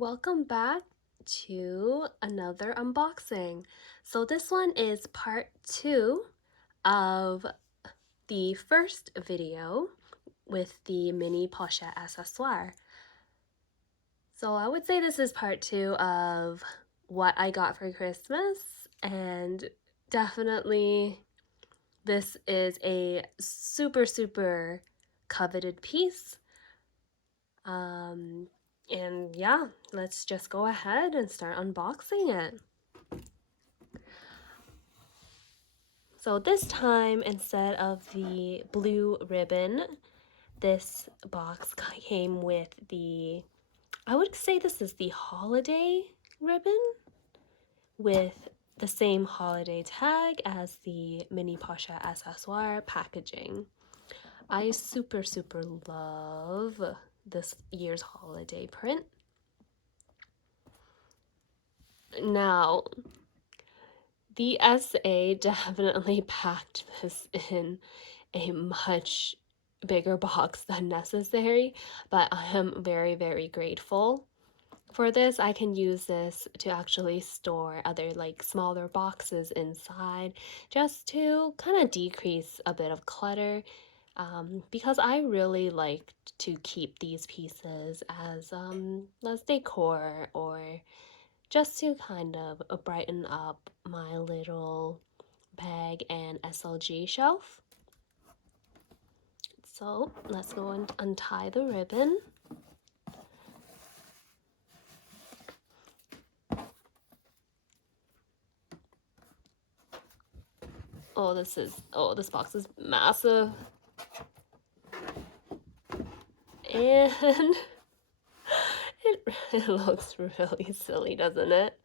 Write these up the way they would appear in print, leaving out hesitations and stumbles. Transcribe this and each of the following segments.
Welcome back to another unboxing. So this one is part 2 of the first video with the mini pochette accessoire. So I would say this is part 2 of what I got for Christmas, and definitely this is a super coveted piece. And yeah, let's just go ahead and start unboxing it. So this time, instead of the blue ribbon, this box came with I would say this is the holiday ribbon with the same holiday tag as the mini pochette accessoire packaging. I super love this year's holiday print. Now, the SA definitely packed this in a much bigger box than necessary, but I am very grateful for this. I can use this to actually store other smaller boxes inside just to kind of decrease a bit of clutter, because I really like to keep these pieces as decor, or just to kind of brighten up my little bag and SLG shelf. So let's go and untie the ribbon. This box is massive. And it looks really silly, doesn't it?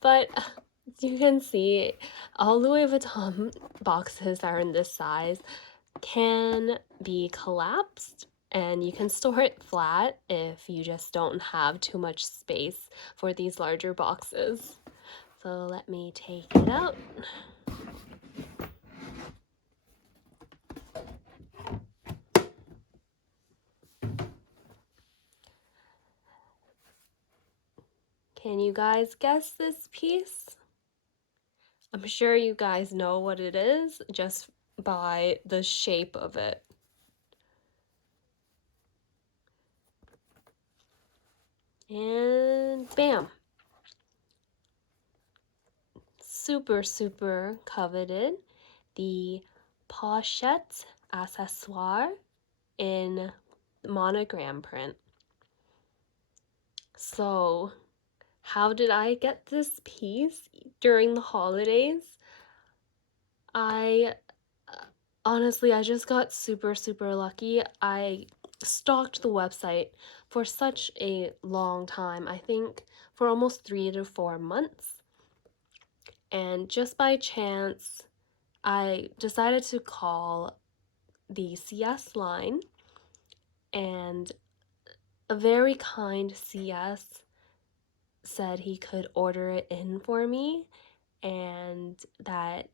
But you can see all Louis Vuitton boxes that are in this size can be collapsed, and you can store it flat if you just don't have too much space for these larger boxes. So let me take it out. Can you guys guess this piece? I'm sure you guys know what it is just by the shape of it. And bam! Super coveted. The pochette accessoire in monogram print. So, how did I get this piece during the holidays? Honestly, I just got super lucky. I stalked the website for such a long time, I think for almost 3 to 4 months. And just by chance, I decided to call the CS line, and a very kind CS said he could order it in for me and that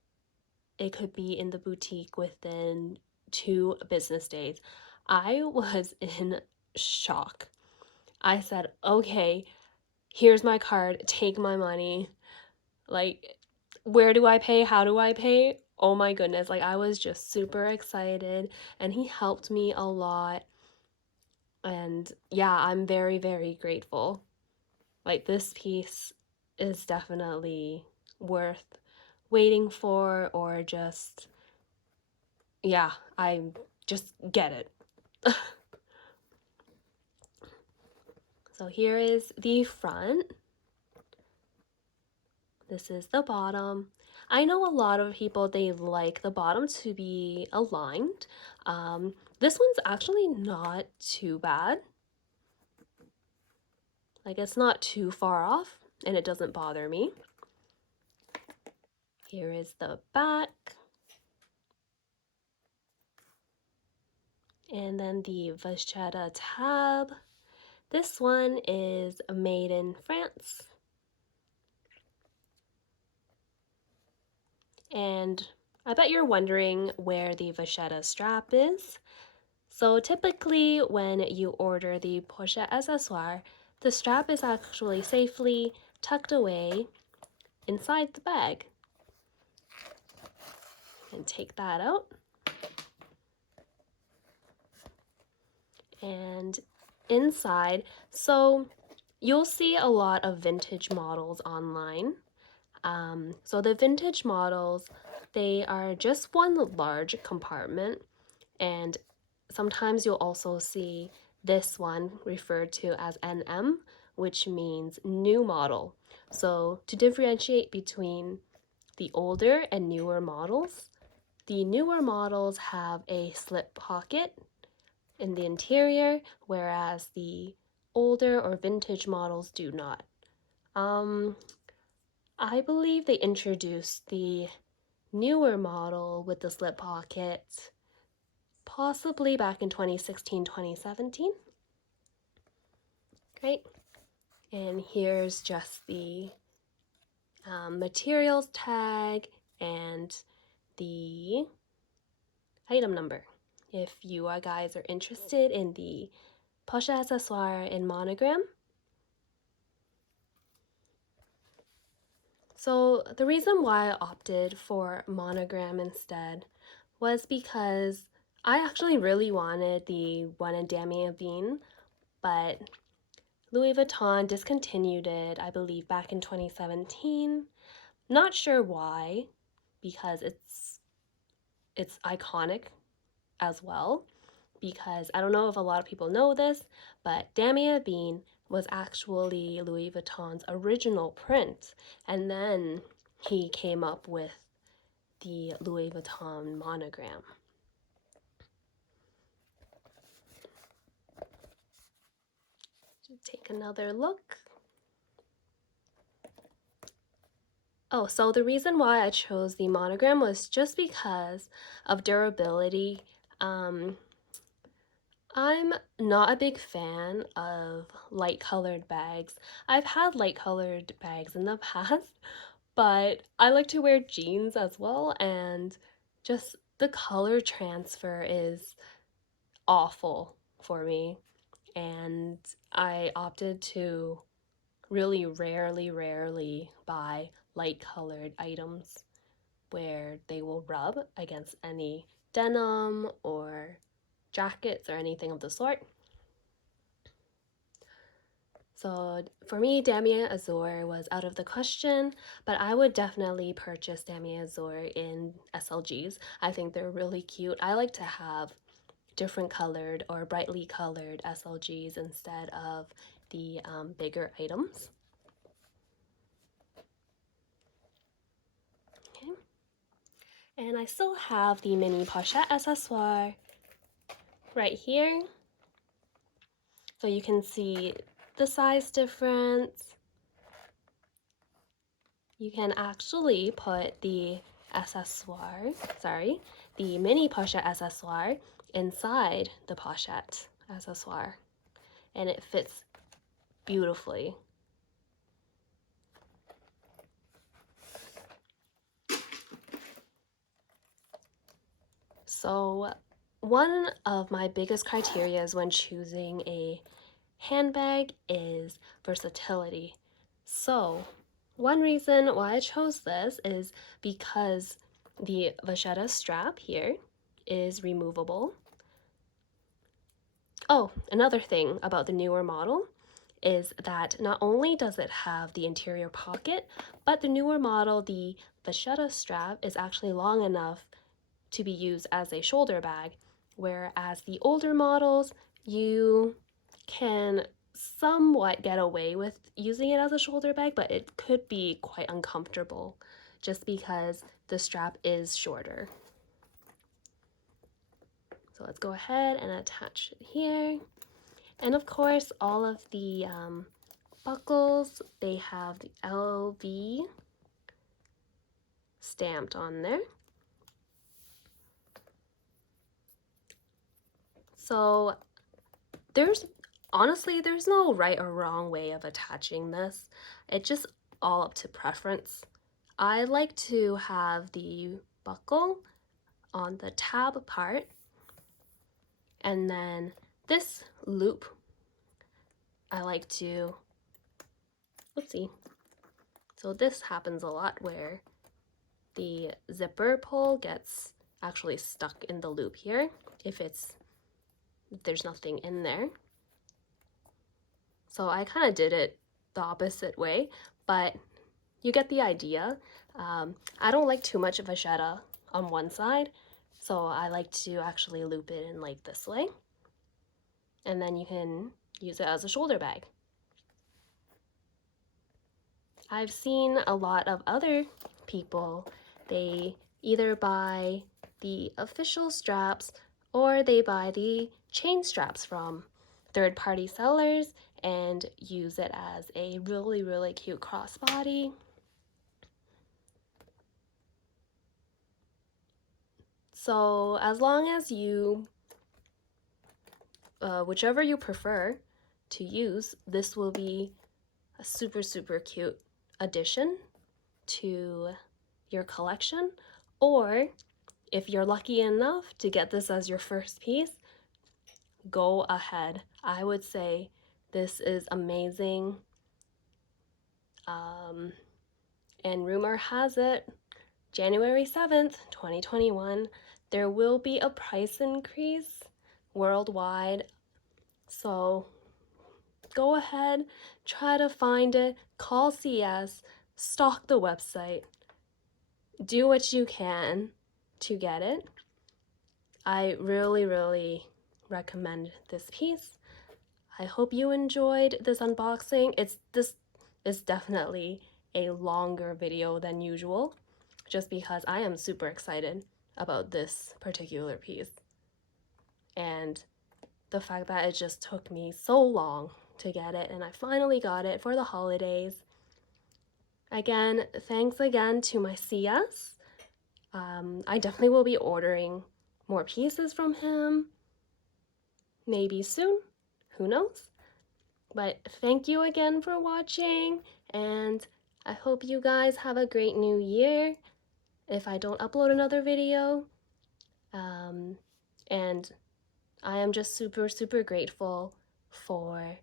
it could be in the boutique within 2 business days. I was in shock. I said, okay, here's my card, take my money. Where do I pay? How do I pay? Oh my goodness, I was just super excited, and he helped me a lot. And yeah, I'm very grateful. This piece is definitely worth waiting for, or just, yeah, I just get it. So here is the front. This is the bottom. I know a lot of people, they like the bottom to be aligned. This one's actually not too bad. It's not too far off, and it doesn't bother me. Here is the back. And then the vachetta tab. This one is made in France. And I bet you're wondering where the vachetta strap is. So typically when you order the pochette accessoire, the strap is actually safely tucked away inside the bag. And take that out. And inside, so you'll see a lot of vintage models online. So the vintage models, they are just one large compartment, and sometimes you'll also see this one referred to as NM, which means new model. So to differentiate between the older and newer models, the newer models have a slip pocket in the interior, whereas the older or vintage models do not. I believe they introduced the newer model with the slip pocket possibly back in 2016, 2017. Great. And here's just the materials tag and the item number. If you guys are interested in the poche accessoire in Monogram. So the reason why I opted for Monogram instead was because I actually really wanted the one in Damier Ebene, but Louis Vuitton discontinued it, I believe, back in 2017. Not sure why, because it's iconic as well. Because I don't know if a lot of people know this, but Damier Ebene was actually Louis Vuitton's original print, and then he came up with the Louis Vuitton monogram. Take another look. Oh, so the reason why I chose the monogram was just because of durability. I'm not a big fan of light colored bags. I've had light colored bags in the past, but I like to wear jeans as well, and just the color transfer is awful for me. And I opted to really rarely buy light colored items where they will rub against any denim or jackets or anything of the sort. So for me, Damier Azur was out of the question, but I would definitely purchase Damier Azur in SLGs. I think they're really cute. I like to have different colored or brightly colored SLGs instead of the bigger items. Okay. And I still have the mini pochette accessoire right here. So you can see the size difference. You can actually put the the mini pochette accessoire inside the pochette accessoire, and it fits beautifully. So one of my biggest criteria when choosing a handbag is versatility. So one reason why I chose this is because the vachetta strap here is removable. Oh, another thing about the newer model is that not only does it have the interior pocket, but the newer model, the vachetta strap, is actually long enough to be used as a shoulder bag, whereas the older models, you can somewhat get away with using it as a shoulder bag, but it could be quite uncomfortable just because the strap is shorter. So let's go ahead and attach it here. And of course, all of the buckles, they have the LV stamped on there. So honestly, there's no right or wrong way of attaching this. It's just all up to preference. I like to have the buckle on the tab part, And then this loop, I like to, oopsie. So this happens a lot where the zipper pull gets actually stuck in the loop here if there's nothing in there. So I kind of did it the opposite way, but you get the idea. I don't like too much of vachetta on one side, so I like to actually loop it in like this way. And then you can use it as a shoulder bag. I've seen a lot of other people, they either buy the official straps or they buy the chain straps from third-party sellers and use it as a really, really cute crossbody. So as long as you, whichever you prefer to use, this will be a super, super cute addition to your collection. Or if you're lucky enough to get this as your first piece, go ahead. I would say this is amazing. And rumor has it, January 7th, 2021, there will be a price increase worldwide. So go ahead, try to find it, call CS, stalk the website, do what you can to get it. I really, really recommend this piece. I hope you enjoyed this unboxing. This is definitely a longer video than usual, just because I am super excited about this particular piece. And the fact that it just took me so long to get it, and I finally got it for the holidays. Again, thanks again to my CS. I definitely will be ordering more pieces from him, maybe soon, who knows? But thank you again for watching, and I hope you guys have a great new year if I don't upload another video. And I am just super, super grateful for,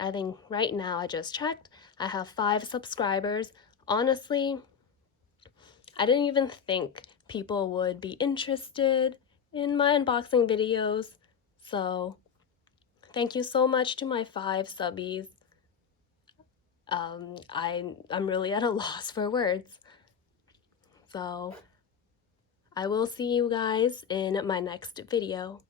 I think right now I just checked, I have 5 subscribers. Honestly, I didn't even think people would be interested in my unboxing videos. So thank you so much to my 5 subbies. I'm really at a loss for words. So I will see you guys in my next video.